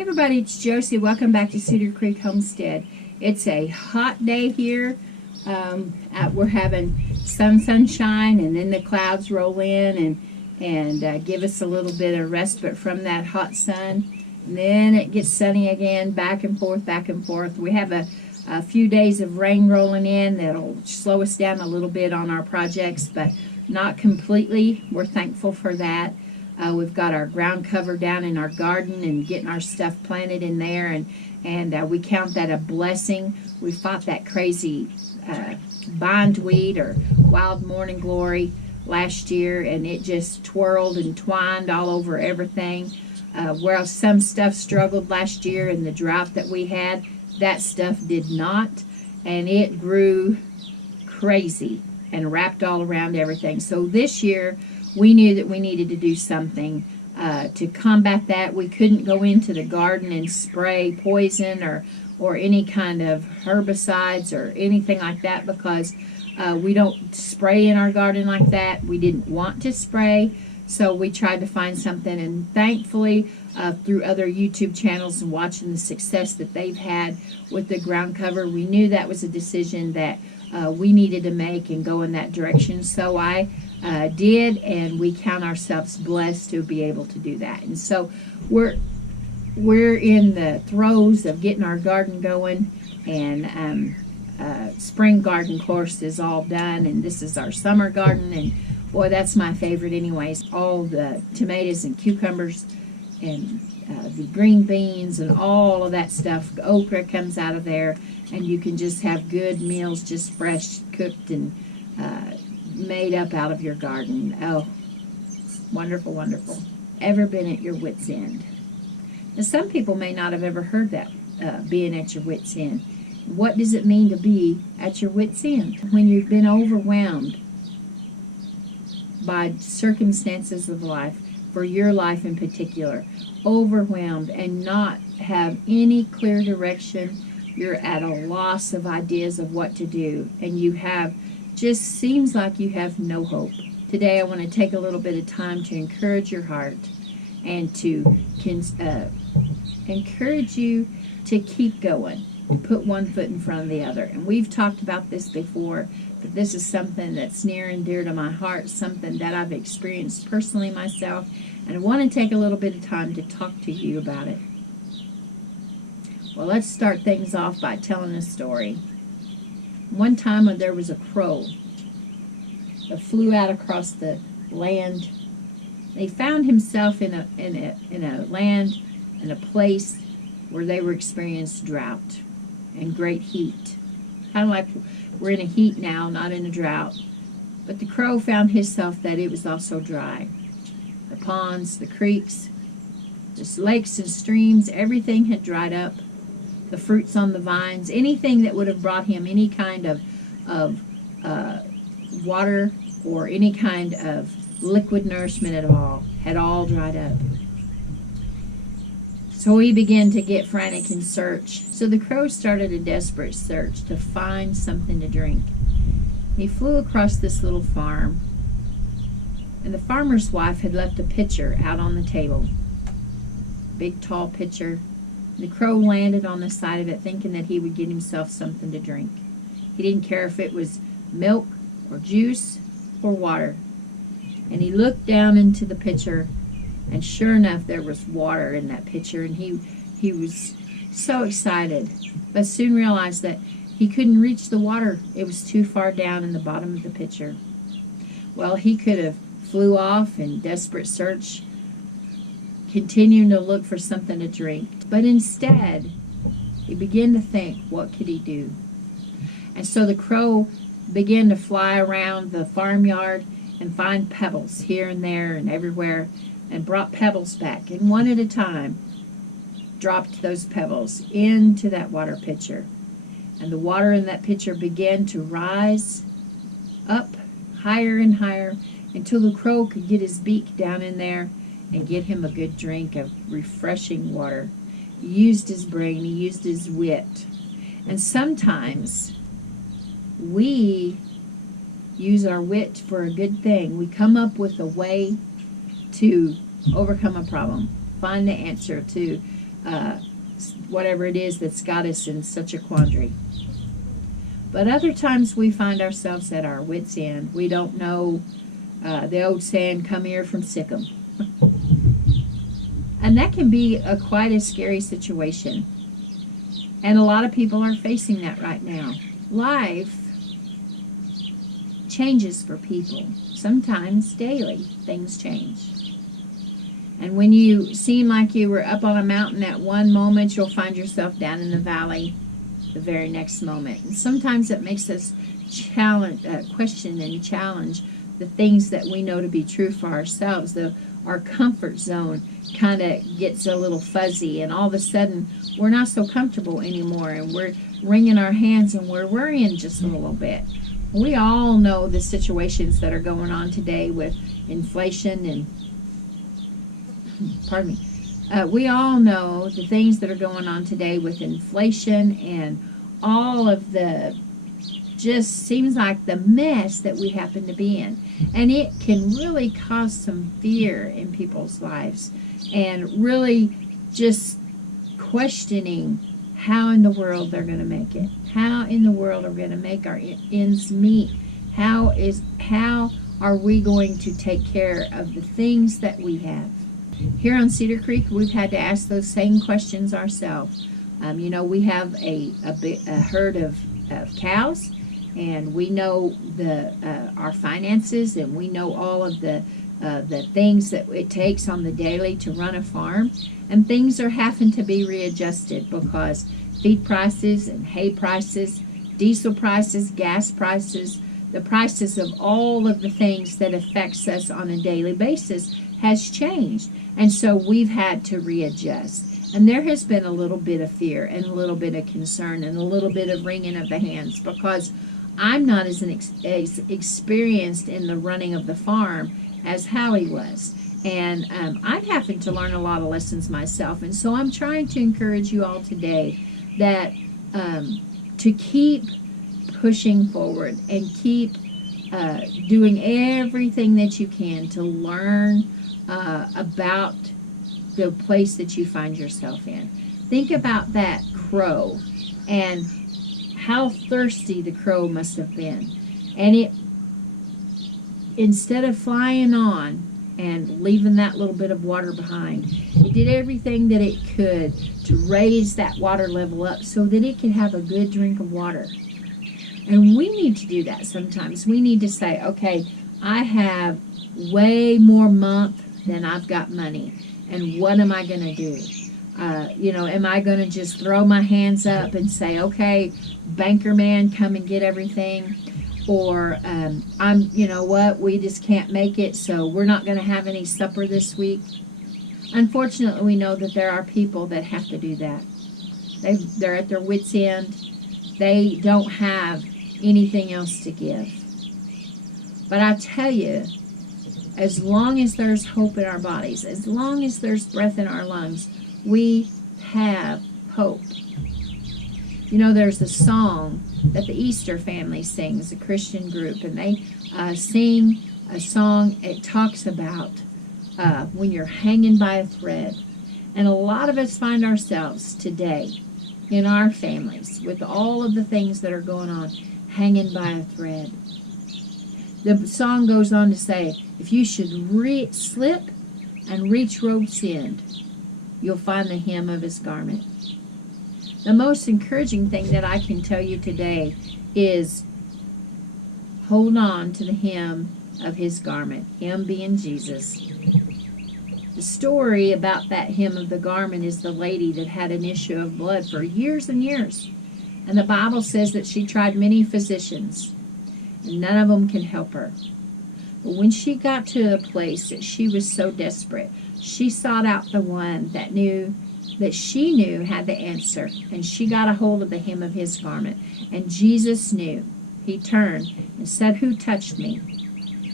Hey everybody, it's Josie. Welcome back to Cedar Creek Homestead. It's a hot day here. We're having some sunshine, and then the clouds roll in and give us a little bit of respite from that hot sun. And then it gets sunny again, back and forth, back and forth. We have a few days of rain rolling in that'll slow us down a little bit on our projects, but not completely. We're thankful for that. We've got our ground cover down in our garden and getting our stuff planted in there, and we count that a blessing. We fought that crazy bindweed or wild morning glory last year, and it just twirled and twined all over everything. Where some stuff struggled last year in the drought that we had, that stuff did not, and it grew crazy and wrapped all around everything. So this year we knew that we needed to do something to combat that. We couldn't go into the garden and spray poison or any kind of herbicides or anything like that, because we don't spray in our garden like that. We didn't want to spray, so we tried to find something, and thankfully through other YouTube channels and watching the success that they've had with the ground cover, we knew that was a decision that we needed to make and go in that direction. So I did, and we count ourselves blessed to be able to do that. And so we're in the throes of getting our garden going, and spring garden course is all done, and this is our summer garden, and boy, that's my favorite anyways. All the tomatoes and cucumbers and the green beans and all of that stuff. Okra comes out of there, and you can just have good meals, just fresh cooked and made up out of your garden. Oh, wonderful, wonderful. Ever been at your wit's end? Now, some people may not have ever heard that, being at your wit's end. What does it mean to be at your wit's end? When you've been overwhelmed by circumstances of life, for your life in particular, overwhelmed and not have any clear direction. You're at a loss of ideas of what to do, and you have just seems like you have no hope. Today I want to take a little bit of time to encourage your heart and to encourage you to keep going, put one foot in front of the other. And we've talked about this before, but this is something that's near and dear to my heart, something that I've experienced personally myself, and I want to take a little bit of time to talk to you about it. Well, let's start things off by telling a story. One time when there was a crow that flew out across the land. He found himself in a land, in a place where they were experiencing drought and great heat. Kind of like we're in a heat now, not in a drought. But the crow found himself that it was also dry. The ponds, the creeks, the lakes and streams, everything had dried up. The fruits on the vines, anything that would have brought him any kind of water or any kind of liquid nourishment at all, had all dried up. So he began to get frantic in search. So the crow started a desperate search to find something to drink. He flew across this little farm, and the farmer's wife had left a pitcher out on the table. Big, tall pitcher. The crow landed on the side of it thinking that he would get himself something to drink. He didn't care if it was milk or juice or water. And he looked down into the pitcher, and sure enough, there was water in that pitcher, and he was so excited, but soon realized that he couldn't reach the water. It was too far down in the bottom of the pitcher. Well, he could have flew off in desperate search, continuing to look for something to drink. But instead, he began to think, what could he do? And so the crow began to fly around the farmyard and find pebbles here and there and everywhere, and brought pebbles back, and one at a time dropped those pebbles into that water pitcher. And the water in that pitcher began to rise up higher and higher until the crow could get his beak down in there and get him a good drink of refreshing water. He used his brain, he used his wit. And sometimes we use our wit for a good thing. We come up with a way to overcome a problem, find the answer, to whatever it is that's got us in such a quandary. But other times we find ourselves at our wits' end. We don't know, the old saying, come here from Sikkim. And that can be quite a scary situation. And a lot of people are facing that right now. Life changes for people. Sometimes daily things change. And when you seem like you were up on a mountain at one moment, you'll find yourself down in the valley the very next moment. And sometimes it makes us question and challenge the things that we know to be true for ourselves. Our comfort zone kind of gets a little fuzzy, and all of a sudden we're not so comfortable anymore, and we're wringing our hands and we're worrying just a little bit. We all know the situations that are going on today with inflation and, pardon me, we all know the things that are going on today with inflation and all of the, just seems like the mess that we happen to be in. And it can really cause some fear in people's lives, and really just questioning how in the world they're going to make it. How in the world are we going to make our ends meet? How are we going to take care of the things that we have? Here on Cedar Creek, we've had to ask those same questions ourselves. We have a herd of cows, and we know our finances, and we know all of the things that it takes on the daily to run a farm, and things are having to be readjusted because feed prices and hay prices, diesel prices, gas prices, the prices of all of the things that affects us on a daily basis has changed. And so we've had to readjust. And there has been a little bit of fear and a little bit of concern and a little bit of wringing of the hands, because I'm not as experienced in the running of the farm as Howie was. And I'm having to learn a lot of lessons myself. And so I'm trying to encourage you all today that to keep pushing forward and keep doing everything that you can to learn about the place that you find yourself in. Think about that crow and how thirsty the crow must have been. And it, instead of flying on and leaving that little bit of water behind, it did everything that it could to raise that water level up so that it could have a good drink of water. And we need to do that sometimes. We need to say, okay, I have way more month than I've got money. And what am I going to do? Am I going to just throw my hands up and say, okay, banker man, come and get everything? Or we just can't make it, so we're not going to have any supper this week. Unfortunately, we know that there are people that have to do that. They're at their wits' end. They don't have anything else to give. But I tell you, as long as there's hope in our bodies, as long as there's breath in our lungs, we have hope. There's a song that the Easter family sings, a Christian group, and they sing a song. It talks about when you're hanging by a thread. And a lot of us find ourselves today in our families with all of the things that are going on, hanging by a thread. The song goes on to say, if you should slip and reach rope's end, you'll find the hem of his garment. The most encouraging thing that I can tell you today is hold on to the hem of his garment, him being Jesus. The story about that hem of the garment is the lady that had an issue of blood for years and years. And the Bible says that she tried many physicians, and none of them can help her. But when she got to a place that she was so desperate, she sought out the one that she knew had the answer, and she got a hold of the hem of his garment. And Jesus knew. He turned and said, "Who touched me?"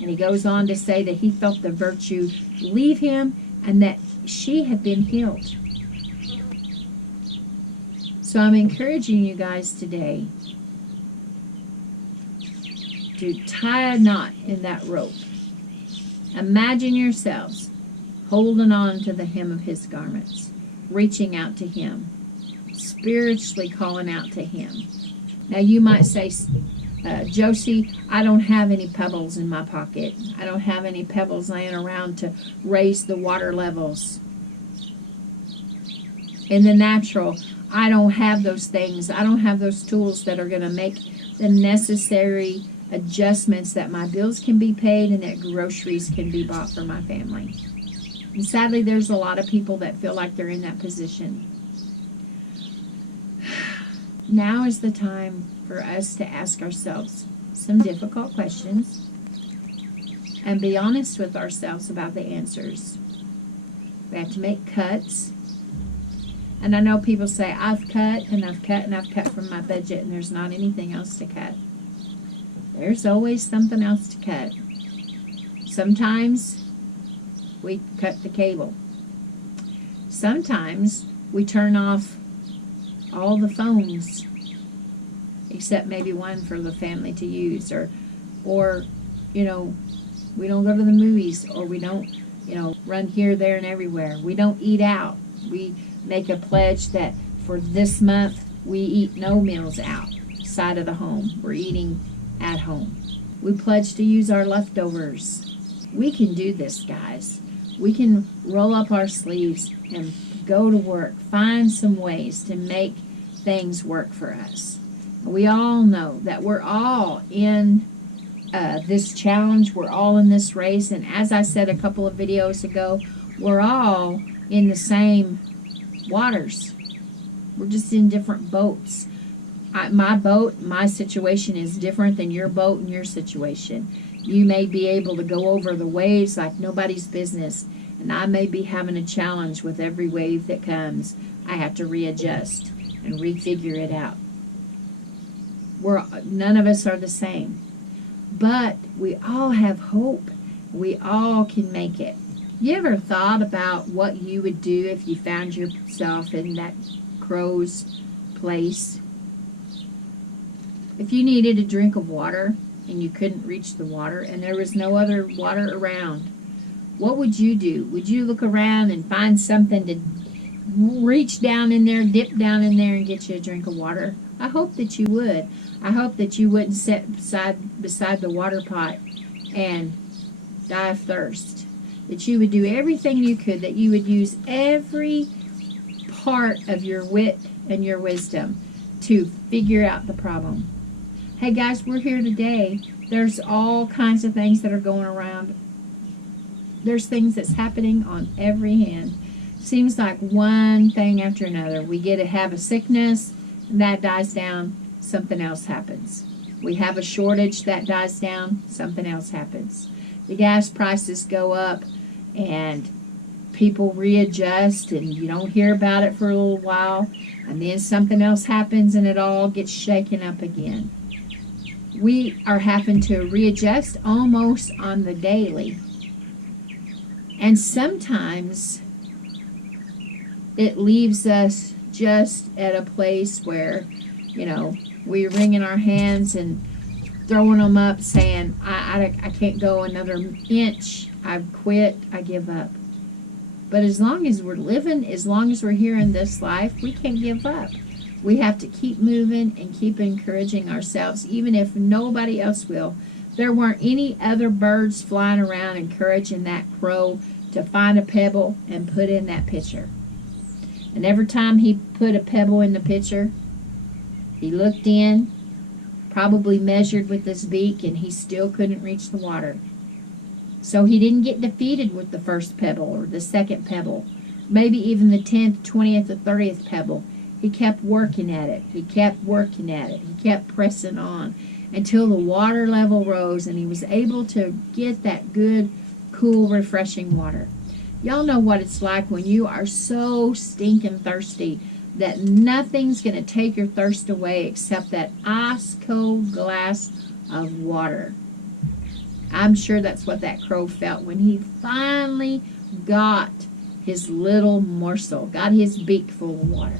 And he goes on to say that he felt the virtue leave him and that she had been healed. So I'm encouraging you guys today to tie a knot in that rope. Imagine yourselves holding on to the hem of his garments. reaching out to Him, spiritually calling out to Him. Now you might say, Josie, I don't have any pebbles in my pocket. I don't have any pebbles laying around to raise the water levels. In the natural, I don't have those things. I don't have those tools that are going to make the necessary adjustments that my bills can be paid and that groceries can be bought for my family. And sadly, there's a lot of people that feel like they're in that position. Now is the time for us to ask ourselves some difficult questions and be honest with ourselves about the answers. We have to make cuts. And I know people say, I've cut and I've cut and I've cut from my budget and there's not anything else to cut. There's always something else to cut. Sometimes we cut the cable. Sometimes we turn off all the phones except maybe one for the family to use, or you know, we don't go to the movies, or we don't, you know, run here, there, and everywhere. We don't eat out. We make a pledge that for this month we eat no meals outside of the home. We're eating at home. We pledge to use our leftovers. We can do this, guys. We can roll up our sleeves and go to work, find some ways to make things work for us. We all know that we're all in this challenge. We're all in this race. And as I said a couple of videos ago, we're all in the same waters. We're just in different boats. My boat, my situation is different than your boat and your situation. You may be able to go over the waves like nobody's business, and I may be having a challenge with every wave that comes. I have to readjust and refigure it out. None of us are the same, but we all have hope. We all can make it. You ever thought about what you would do if you found yourself in that crow's place? If you needed a drink of water and you couldn't reach the water and there was no other water around, what would you do? Would you look around and find something to reach down in there, dip down in there and get you a drink of water? I hope that you would. I hope that you wouldn't sit beside the water pot and die of thirst. That you would do everything you could, that you would use every part of your wit and your wisdom to figure out the problem. Hey guys, we're here today. There's all kinds of things that are going around. There's things that's happening on every hand. Seems like one thing after another. We get to have a sickness, and that dies down, something else happens. We have a shortage, that dies down, something else happens. The gas prices go up, and people readjust, and you don't hear about it for a little while, and then something else happens, and it all gets shaken up again. We are having to readjust almost on the daily. And sometimes it leaves us just at a place where, you know, we're wringing our hands and throwing them up saying, I can't go another inch. I've quit. I give up. But as long as we're living, as long as we're here in this life, we can't give up. We have to keep moving and keep encouraging ourselves, even if nobody else will. There weren't any other birds flying around encouraging that crow to find a pebble and put in that pitcher. And every time he put a pebble in the pitcher, he looked in, probably measured with his beak, and he still couldn't reach the water. So he didn't get defeated with the first pebble or the second pebble, maybe even the 10th, 20th, or 30th pebble. He kept working at it. He kept working at it. He kept pressing on until the water level rose and he was able to get that good, cool, refreshing water. Y'all know what it's like when you are so stinking thirsty that nothing's going to take your thirst away except that ice cold glass of water. I'm sure that's what that crow felt when he finally got his little morsel, got his beak full of water.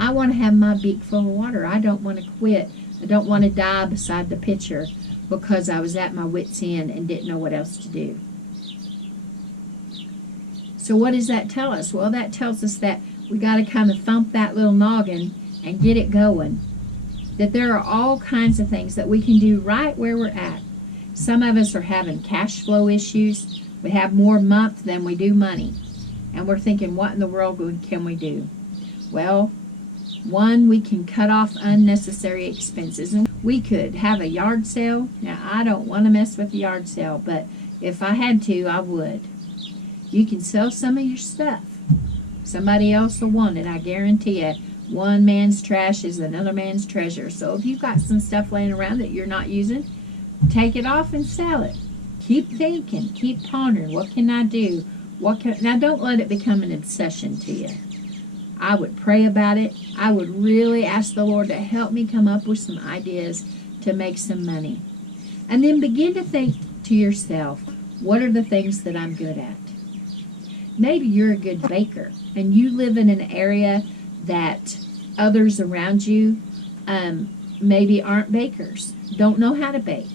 I want to have my beak full of water. I don't want to quit. I don't want to die beside the pitcher because I was at my wit's end and didn't know what else to do. So what does that tell us? Well, that tells us that We got to kind of thump that little noggin and get it going. That there are all kinds of things that we can do right where we're at. Some of us are having cash flow issues. We have more month than we do money. And we're thinking, what in the world can we do? Well, one, we can cut off unnecessary expenses. And we could have a yard sale. Now, I don't want to mess with the yard sale, but if I had to, I would. You can sell some of your stuff. Somebody else will want it, I guarantee you. One man's trash is another man's treasure. So if you've got some stuff laying around that you're not using, take it off and sell it. Keep thinking, keep pondering. What can I do? Now, don't let it become an obsession to you. I would pray about it. I would really ask the Lord to help me come up with some ideas to make some money. And then begin to think to yourself, what are the things that I'm good at? Maybe you're a good baker and you live in an area that others around you maybe aren't bakers, don't know how to bake.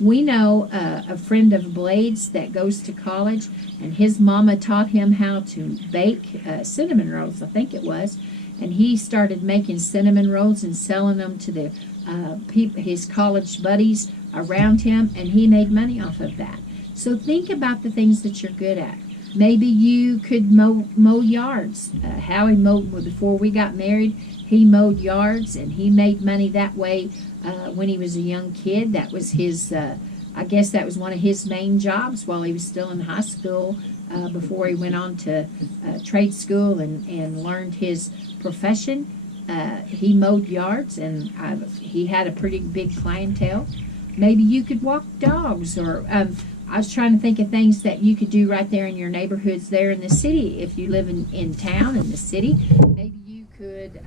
We know a friend of Blade's that goes to college, and his mama taught him how to bake cinnamon rolls, I think it was, and he started making cinnamon rolls and selling them to the his college buddies around him, and he made money off of that. So think about the things that you're good at. Maybe you could mow yards. Howie mowed, before we got married, he mowed yards, and he made money that way when he was a young kid. That was his, I guess that was one of his main jobs while he was still in high school, before he went on to trade school and learned his profession. He mowed yards, and he had a pretty big clientele. Maybe you could walk dogs, or I was trying to think of things that you could do right there in your neighborhoods there in the city. If you live in town, in the city, maybe you could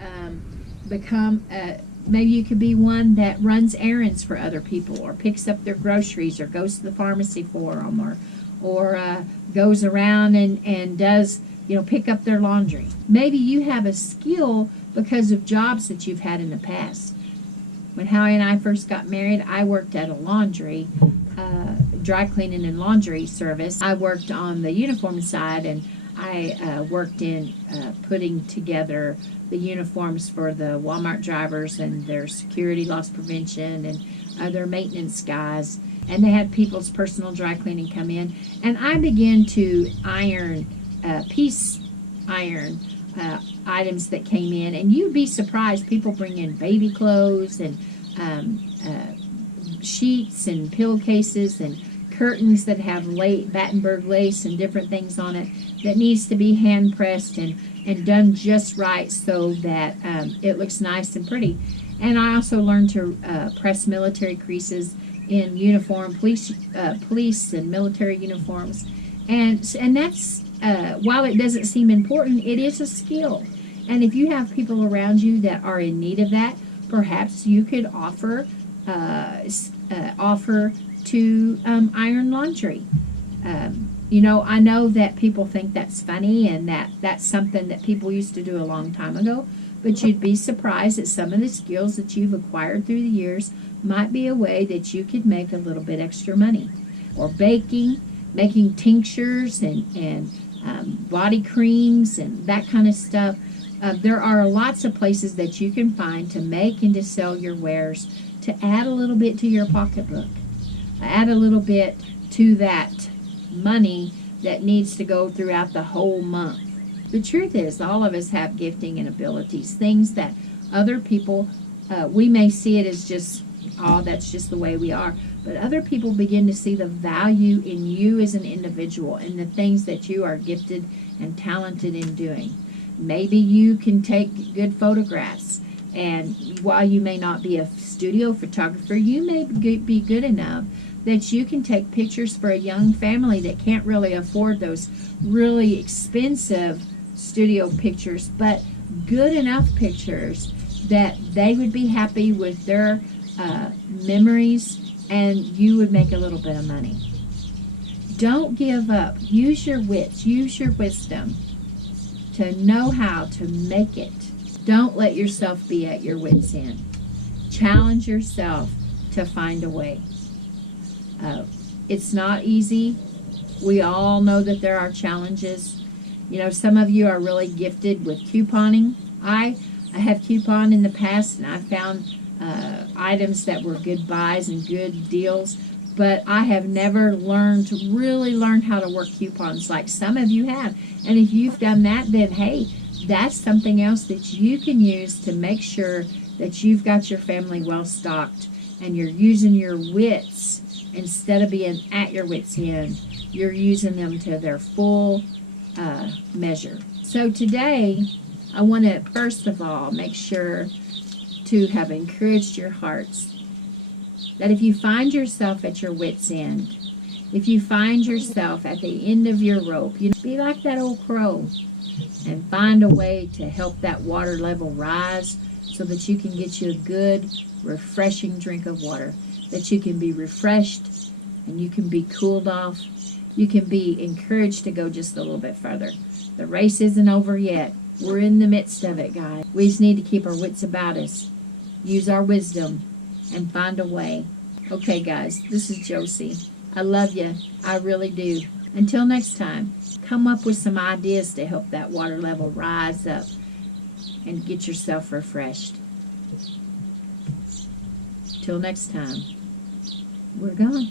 maybe you could be one that runs errands for other people, or picks up their groceries, or goes to the pharmacy for them, or goes around and does, pick up their laundry. Maybe you have a skill because of jobs that you've had in the past. When Howie and I first got married, I worked at a laundry, dry cleaning and laundry service. I worked on the uniform side, and I worked in putting together the uniforms for the Walmart drivers and their security loss prevention and other maintenance guys. And they had people's personal dry cleaning come in. And I began to iron, piece iron items that came in. And you'd be surprised, people bring in baby clothes and sheets and pillowcases and curtains that have Battenberg lace and different things on it that needs to be hand pressed and done just right so that it looks nice and pretty. And I also learned to press military creases in police and military uniforms. And that's, while it doesn't seem important, it is a skill. And if you have people around you that are in need of that, perhaps you could offer to iron laundry. I know that people think that's funny and that's something that people used to do a long time ago, but you'd be surprised that some of the skills that you've acquired through the years might be a way that you could make a little bit extra money. Or baking, making tinctures and body creams and that kind of stuff. There are lots of places that you can find to make and to sell your wares, to add a little bit to your pocketbook, add a little bit to that money that needs to go throughout the whole month. The truth is, all of us have gifting and abilities, things that other people, we may see it as just, that's just the way we are, but other people begin to see the value in you as an individual and the things that you are gifted and talented in doing. Maybe you can take good photographs, and while you may not be a studio photographer, you may be good enough that you can take pictures for a young family that can't really afford those really expensive studio pictures, but good enough pictures that they would be happy with their memories, and you would make a little bit of money. Don't give up. Use your wits, use your wisdom to know how to make it. Don't let yourself be at your wits' end. Challenge yourself to find a way. It's not easy. We all know that there are challenges. You know, some of you are really gifted with couponing. I have couponed in the past, and I found items that were good buys and good deals, but I have never really learned how to work coupons like some of you have. And if you've done that, then hey, that's something else that you can use to make sure that you've got your family well stocked and you're using your wits instead of being at your wits end. You're using them to their full measure. So today, I want to first of all make sure to have encouraged your hearts that if you find yourself at your wits end, if you find yourself at the end of your rope, you know, be like that old crow and find a way to help that water level rise so that you can get you a good, refreshing drink of water, that you can be refreshed and you can be cooled off. You can be encouraged to go just a little bit further. The race isn't over yet. We're in the midst of it, guys. We just need to keep our wits about us, use our wisdom, and find a way. Okay, guys, this is Josie. I love you. I really do. Until next time, come up with some ideas to help that water level rise up and get yourself refreshed. Till next time, we're gone.